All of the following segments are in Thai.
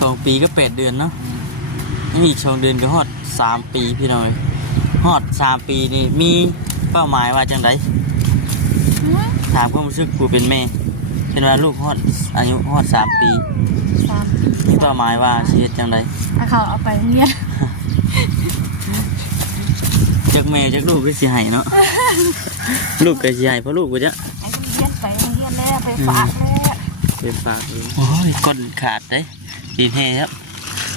2 ปีก็8 เดือนเนาะนี่อีก2 เดือนก็ฮอด3 ปีพี่น้องฮอด3 ปีนี่มีเป้าหมายว่าจังไดถามความรู้สึกกูเป็นแม่เช่นว่าลูกฮอดอายุฮอด3 ปีมีเป้าหมายว่าชีวิตจังไดเขาเอาไปเรียนจักแม่จักลูกก็สิให้เนาะลูกก็สิให้เพราะลูกกูจ้ะไปเรียนแล้วไปฝากแล้วไปฝากโอ้ยก้นขาดได้ดีแท้ครับ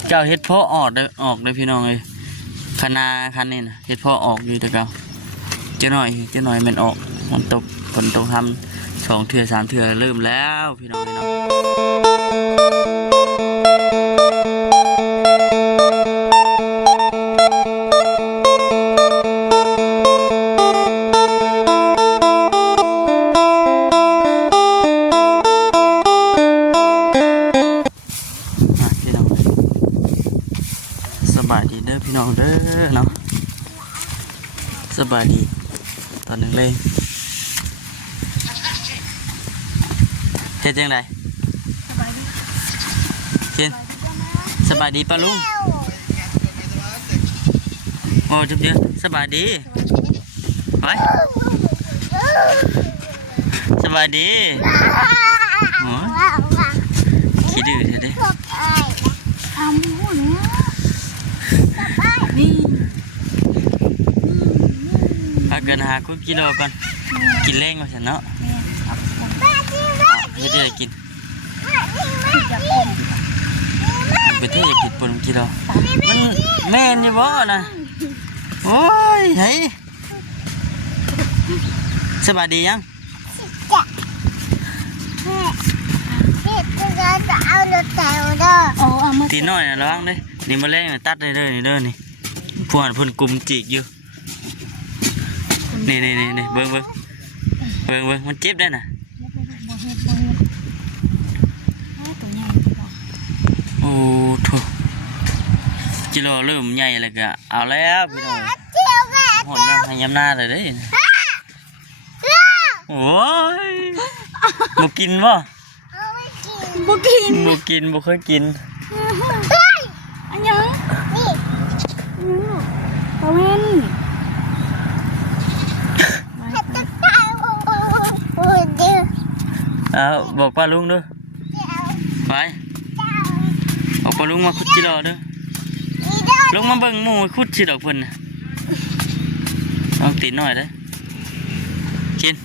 เจ้าเฮ็ดเพาะออกเลยพี่น้องเลยคณะคันนี้นะเฮ็ดเพาะออกอยู่แต่เก่าเจ้าหน่อยมันออกมันตกฝนตกทำ2 เทื่อ 3 เทื่อเริ่มแล้วพี่น้องเลยเนาะสบายดีเด้อพี่น้องเด้อเนาะสบายดีตอนนึงเลยเฮ็ดจังไดกินสบายดีป้าลุงโอ้จุ๊บเยอะสบายดีไปสบายดีโอ้ขี้ดื้อเถอะเด้ทำหัวเนี้ยนี่พักเกินหาคุกกิโลก่อนกินแรงกว่าฉันเนาะเฮ็ดได้กินไปเที่ยวกินปุ่นกิโลมันแม่นอยู่บ่นะโอ้ยเฮ้ยสบายดียังตีน้อยนะระวังเด้นี่มาแรงตัดได้เลยนี่เด้อนี่พวกพุ่นกลุ่มจีกอยู่นี่เบิ่งมันเจ็บได้น่ะโอ้ทุกิโลเริ่มใหญ่เลยก็เอาแล้วพี่น้องหดยำหน้าเลยเด้โอ้ยบ่กินบ่บ่เคยกินอันยังนี่เอาเว้นบอกป้าลุงด้วยไปบอกป้าลุงมาคุดจิโร่ด้วยลุงมาเบิ่งหมูคุดจิโร่เพิ่นนะลองตีหน่อยได้กิน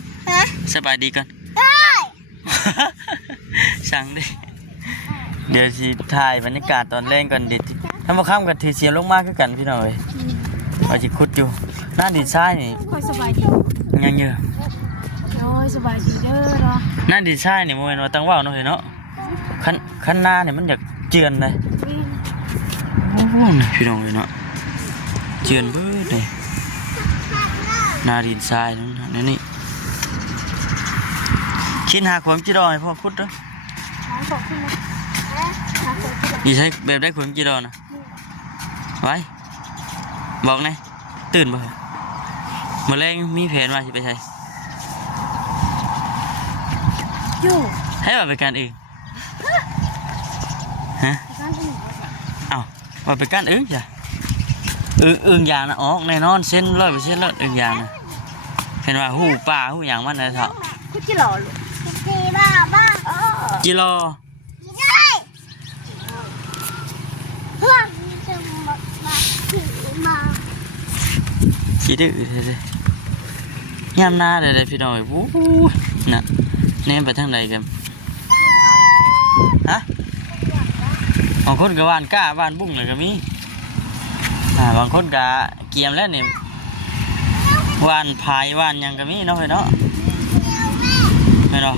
สบายดีก่อนสั่งดิเดี๋ยวสิถ่ายบรรยากาศตอนเล่นก่อนดิถ้ามาข้ามกันถือเสียลงมากกันพี่น้องเลยว่าจะคุดอยู่หน้าดินทรายนี่ค่อยสบายดียังเยอะโอ้ยสบายดีเด้อเนาะหน้าดินทรายนี่โมเมนต์ว่าตั้งว่าวเนาะเนาะขั้นหน้าเนี่ยมันอยากเจือนเลยพี่น้องเลยเนาะเจือนเบ้อเลยหน้าดินทรายนี่ชิ้นหาความจีดอยพ่อคุดด้วยนี่ใช้แบบได้ความจีดอนะไว้บอกไงตื่นบ่มาแรงมีแผนว่าจะไปใช้ให้ว่าไปการอื่นฮะเอาว่าไปการอื่นจ้ะอื่นอย่างนะอ๋อแน่นอนเส้น100%แล้วอื่นอย่างนะเห็นว่าหูป่าหูอย่างมันนะเถอะคุดจิโร่ลูกจิโร่ขี้ดื้อเลยย่ำหน้าเลยพี่น้อยวู้น่ะเน้นไปทางใดกันฮะบางคนก็วานก้าวานบุ้งเลยก็มีบางคนก็เกียมแล้วนี่วานพายวานยังก็มีเนาะเนาะไม่เนาะ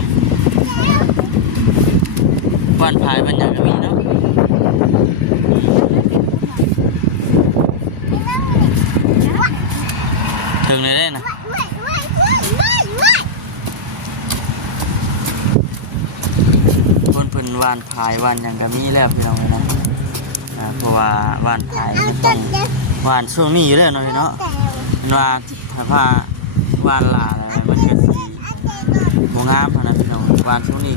วานพายวันยังก็มีเนาะถึงเลยได้นะเพิ่นวานพายวานยังก็มีแล้วพี่น้องนะเพราะว่าวานพายมันต้องวานช่วงนี้อยู่แล้วเนาะเนาะวานผ้าวานลาอะไรมันก็สีโบงามนะพี่น้องวานช่วงนี้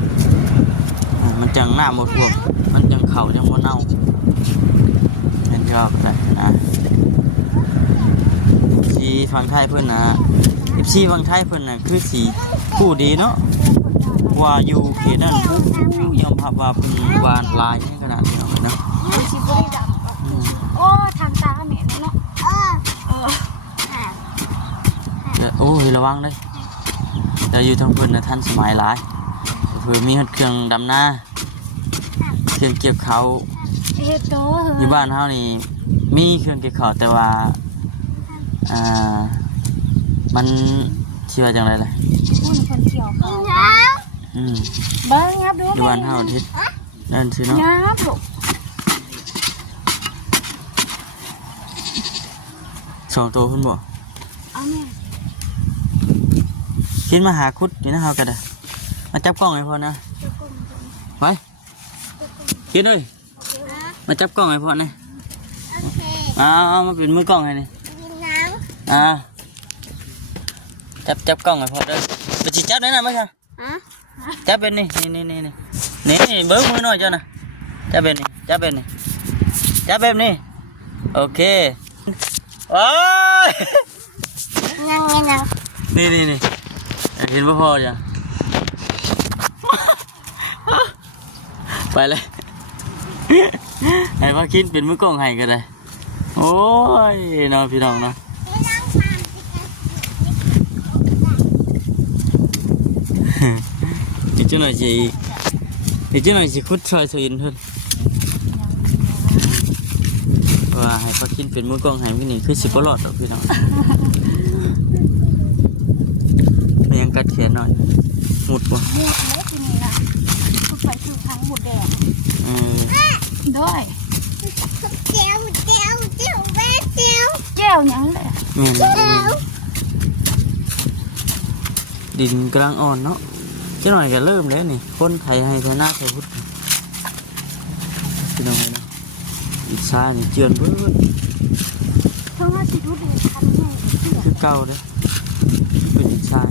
มันจังหน้าหมดพวกมันจังเข่าจังบ่เน่าเห็นชอบนะสีฝั่งไทยเพิ่นนะสีฝั่งไทยเพิ่นน่ะคือสีผู้ดีเนาะว่าอยู่เขตนั้นผู้ยอมรับว่าเพิ่นหวานลายขนาดนี้เนาะ สิบ่ได้ดังโอ้ทางตาแม่เนาะโอ้ยระวังเลยแต่อยู่ทางเพิ่นน่ะทันสมัยหลายเผื่อมีเครื่องดำนาเครื่องเกี่ยวเขาอยู่บ้านเฮานี่มีเครื่องเกี่ยวเขาแต่ว่ามันชื่อว่าจังไรล่ะคนเกี่ยวเขาเบิ้งยับดูอยู่บ้านเฮาทิศนั่นสิเนาะยับลูก2 ตัวเพิ่นบ่เอาแม่คิดมาหาคุดอยู่นะเฮาก็ได้มาจับกล้องให้พ่อนะไปคิดเลยมาจับกล้องให้พ่อนะเอามาเป็นมือกล้องให้นี่จับกล้องให้พ่อเด้อไปสิจับได้นะมั้ยคะจับเป็นนี่เบิ้งมือหน่อยเจ้านะจับเป็นนี่โอเคโอ้ยนี่เห็นพ่อจ้ะไปเลยให้พ่อคิดเป็นมือกล้องให้ก็ได้โอ้ยน้องพี่น้องเนาะอีกจังหน่อยสิคุดซอยอินเพิ่นว่าให้พ่อคิดเป็นมือกล้องให้พี่นี่คือสิบ่รอดดอกพี่น้องยังกัดแขนหน่อยหมุดบ่หมุดเล็กทีนี้นะทุกไปถึงทางหมุดแดงด้วยเจ้ายังเลยดินกลางอ่อนเนาะเจ้าหน่อยก็เริ่มแล้วนี่คนไทยให้ไทยหน้าไทยพุทธพี่น้องเนาะอีกซ้ายนี่เจือนเพิ่นเพราะว่าสิดูดีทันไงคือเก่าเด้อเป็นอีกซ้าย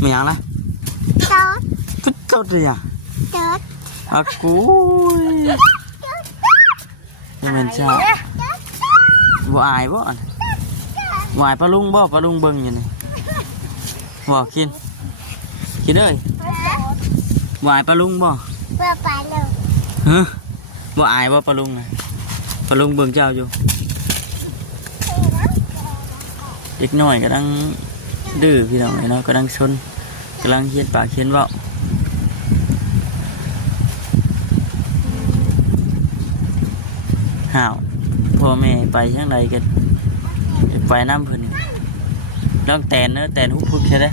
ไม่ยังนะจดเลยอ่ะอากูนี่มันชาบ่อายบ่วายปลาลุงเบิ่งอย่างนี้บ่กินเลยวายปลาลุงบ่ฮะบ่อายบ่ปลาลุงนะปลาลุงเบิ่งเจ้าอยู่เด็กน้อยกำลังดื้อพี่น้องเนาะกำลังซนกำลังเขียนปากเขียนเว้าห่าวพ่อแม่ไปทางใดกันไปน้ำเพิ่นลองแตนเนอะแตนฮุบพุดใช่ไหม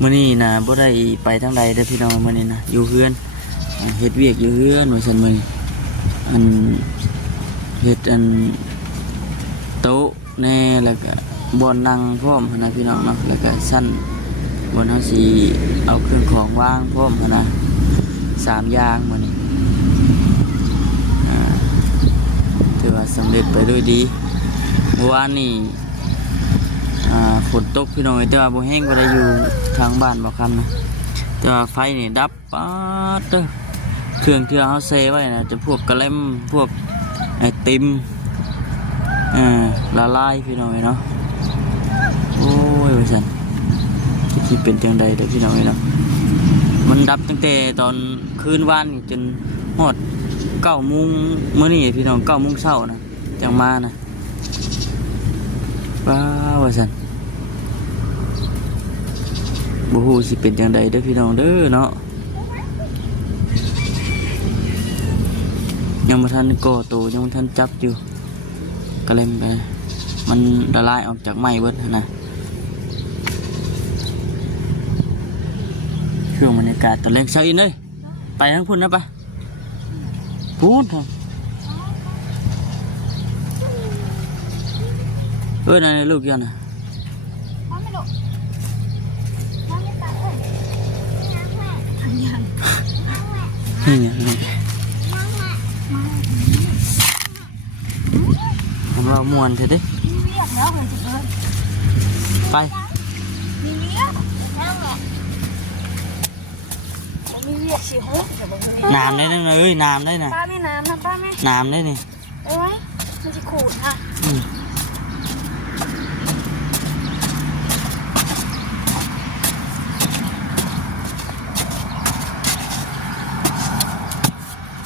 มื้อนี้นะบ่ได้ไปทางใดเด้อพี่น้องมื้อนี้นะอยู่เฮือนเฮ็ดเวียกอยู่เฮือนว่าซั่นมื้อนี้อันเฮ็ดอันโต๊ะแน่แล้วก็บ่อนนั่งพร้อมนะพี่น้องเนาะแล้วก็สั้นบ่อนเฮาสิเอาเครื่องของวางพร้อมนะ3 อย่างมื้อนี้ถือว่าสำเร็จไปด้วยดีเมื่อวานนี่ฝนตกพี่น้องแต่ว่าบ่แห้งบ่ได้อยู่ทางบ้านบ่คันนะแต่ว่าไฟนี่ดับป๊าดเด้อเครื่องที่เฮาเซไว้นะจะพวกกระเล่มพวกไอติมละลายพี่น้องเนาะโอ้ยว่าซั่นสิเป็นจังใดเด้อพี่น้องเนาะมันดับตั้งแต่ตอนคืนวานจนฮอด9 โมงมื้อนี้พี่น้อง9 โมงเช้านะจังมานะว้าวว่าซั่นบ่ฮู้สิเป็นจังใดเด้อพี่น้องเด้อเนาะยังบ่ทันก่อโตยังบ่ทันจับอยู่กระเล่มไปมันละลายออกจากไม้เบิดนะช่วงบรรยากาศตอนแรกเช้าอินเลยไปทั้งพุ่นนะปะพูดทำนั่นลูกยันน่ะนี่ไงผมว่ามวนเถอะดิไป มีเรียกสิฮุอย่าบอกเลย น้ำได้นั่นเอ้ยน้ำได้น่ะ ป้าไม่น้ำนะป้าไม่ น้ำได้นี่ เอ้ยมันจะขูดค่ะ อืม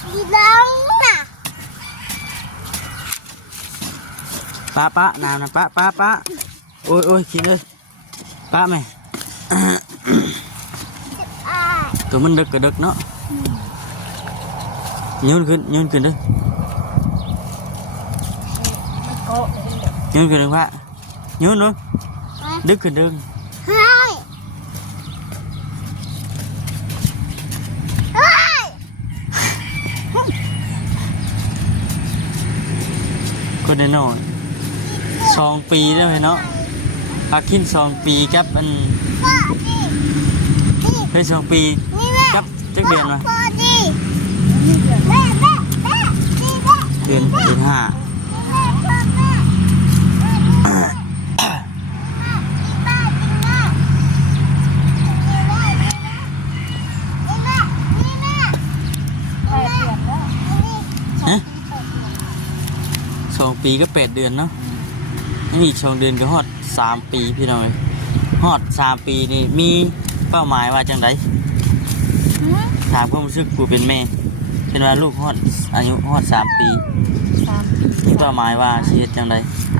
ดีแล้วน่ะ ป้าน้ำนะป้าโอ้ยกินเลยป้าแม่ ตัวมันดึกกระดึกเนาะยืนขึ้นเด้อ โอ้ ยืนขึ้นเด้อพระยืนเด้อดึกขึ้นเด้อ เฮ้ยเฮ้ย คนน้อย2 ปีแล้วเนาะพักกิน2 ปีกับอันเฮ้ย2 ปีกับจักเดือนวะเดือน5ฮะ2 ปีก็8 เดือนเนาะยังอีก2 เดือนก็ฮอด3 ปีพี่น้องฮอด3 ปีนี่มีเป้าหมายว่าจังไดถามความรู้สึกกูเป็นแม่เป็นว่าลูกฮอดอายุฮอด3 ปีมีเป้าหมายว่าชีวิตจังได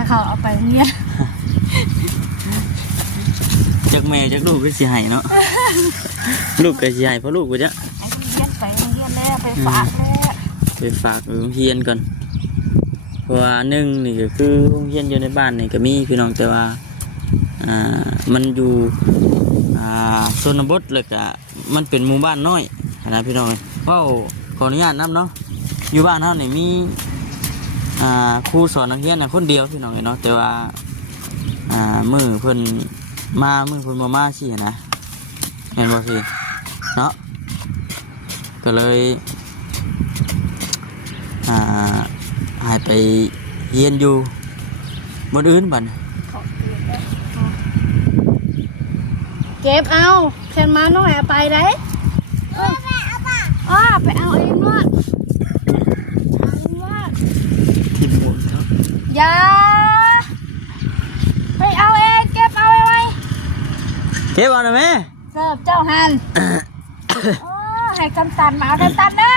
เขาเอาไปเนี่ย จักแม่จักลูกก็สิให้เนาะ ลูกก็สิให้เพราะลูกกูจะ ไอ้โรงเรียนแล้วไปฝากแล้ว ไปฝากโรงเรียนก่อนเพราะว่าหนึ่งนี่ก็คือโรงเรียนอยู่ในบ้านนี่ก็มีพี่น้องแต่ว่ามันอยู่ชนบทเลยก็มันเป็นหมู่บ้านน้อยนะพี่น้องเพราะขออนุญาตนำเนาะอยู่บ้านเฮานี่มีครูสอนนักเรียนน่ะคนเดียวพี่น้องเนาะแต่ว่ามื้อเพิ่นมาสินะเห็นบ่พี่เนาะก็เลยหายไปเรียนอยู่บนอื่นบัด เก็บเอาเชิญมาน้องแอบไปได้ไปเอาเองว่าทีมหมดครับ อย่าไปเอาเองเก็บเอาไว้ เก็บเอาหน่อยแม่ เสิร์ฟเจ้าหันให้กำตันมาเอากำตันได้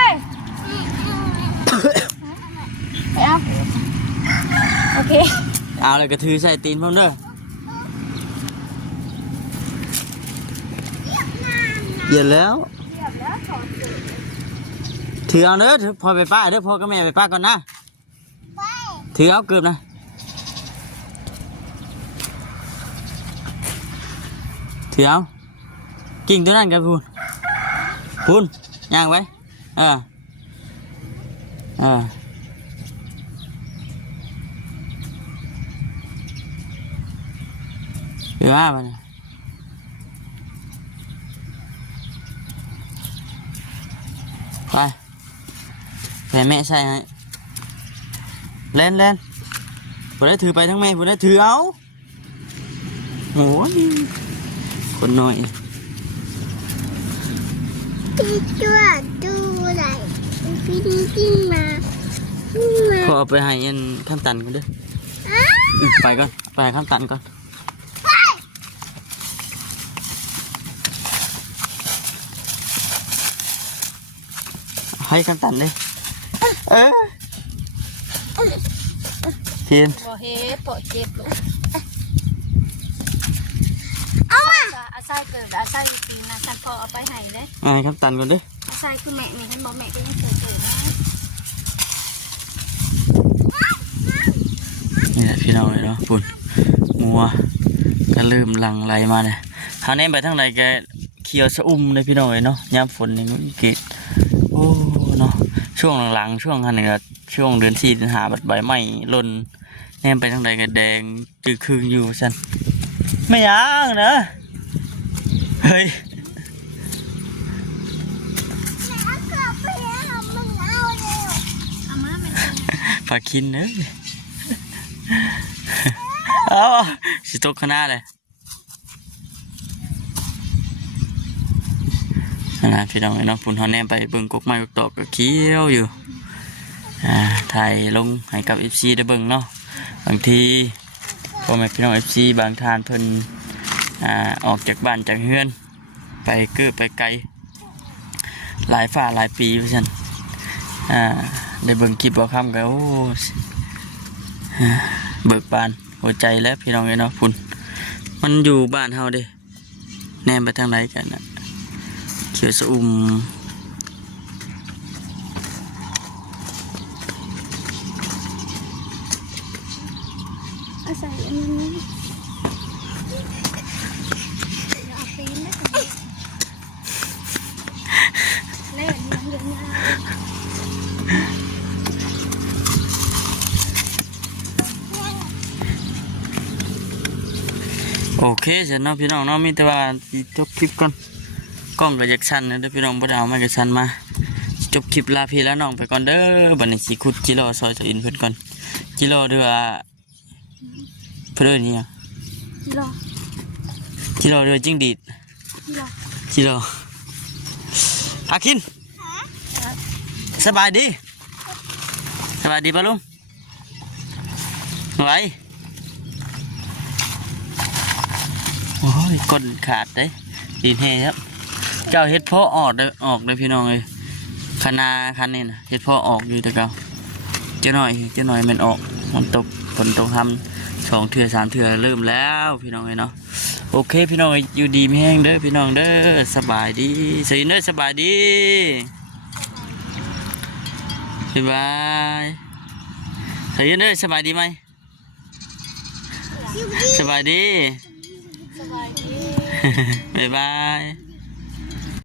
ไปเอาโอเค เอาเลยกระถือใส่ตีนพร้อมเด้อเย็นแล้วถือเอาเด้อพอไปป้าเด้อพ่อกับแม่ไปป้าก่อนนะถือเอาเกือบนะถือเอากิ่งตัวนั้นกับพูนย่างไว้เดี๋ยวมาเนี่ยไปแม่ใส่ให้เล่นผู้ได้ถือไปทั้งแม่ผู้ได้ถือเอาโอ้ยคนน้อยพี่ตัวดูอะไรพี่ดีจริงมา ขอไปให้ยันข้ามตันกันเด้อไปก่อนไปข้ามตันก่อนให้ข้ามตันเลยเทียน บ่เฮ็ดปวดเจ็บลูกเอามาอาศัยเกิดอาศัยจริงนะฉันพอเอาไปให้เลย ให้ข้ามตันก่อนเด้อ อาศัยคือแม่นี่ฉันบอกแม่ก็ยังเกิดนะ นี่แหละพี่น้องเลยเนาะปุ่นมัวก็ลืมหลังไหลมาเนี่ยทางนี้ไปทางไหนแกเขียวสะอุ้มเลยพี่น้องเลยเนาะยามฝนนี่มันเกตโอ้เนาะช่วงหลังๆช่วงนี้ก็ช่วงเดือน4 เดือน5บัดใบไม้หล่นแนมไปทางไหนก็แดงจืดคืนอยู่ฉันไม่ยังนะเฮ้ยปลาคินเนอะเอาสิตกขนาดเลย นั่นแหละพี่น้องเนาะพุ่นเฮาแนมไปเบิ่งกกไม้กกตอกก็เขียวอยู่ถ่ายลงให้กับ FC ได้เบิ่งเนาะบางทีพ่อแม่พี่น้อง FC บางท่านเพิ่นออกจากบ้านจากเฮือนไปเกิดไปไกลหลายฝ่าหลายปีเพราะฉะนั้นได้เบิ่งคลิปบ่คำก็โอ้เบิกบานหัวใจแล้วพี่น้องเนาะพุ่นมันอยู่บ้านเฮาเด้แนมไปทางไหนกันนะเขียวสะอุ่ม อาศัยอันนี้เอาปีนได้เล่นน้ำเดือดยา โอเคเสร็จเนาะพี่น้องเนาะมีแต่ว่าจบคลิปก่อนกล้องก็อยากสั่นนะเด้อพี่น้องบ่ได้เอาไม้กระสั่นมาจบคลิปลาพี่แล้วน้องไปก่อนเด้อบัดนี้สิขุดจิโร่ซอยตัวอินเพิ่นก่อนจิโร่เด้อเพิ่นนี่อ่ะ รอ จิโร่เด้อจิ้งดีด รอ จิโร่อาคินสบายดีสบายดีป่ะลุงไหวโอ้ยก้นขาดเลยดินแห้ครับเจ้าเฮ็ดเพาะออกเลยพี่น้องเลยคณะคันนี้นะเฮ็ดเพาะออกอยู่แต่เก่าเจ้าหน่อยมันออกมันตกฝนตกทำ2 เทื่อ 3 เทื่อเริ่มแล้วพี่น้องเลยเนาะโอเคพี่น้องอยู่ดีไม่แห้งเด้อพี่น้องเด้อสบายดีสวัสดีเด้อสบายดีบ๊ายบายสวัสดีเด้อสบายดีไหมสบายดี สบายดี บ๊ายบาย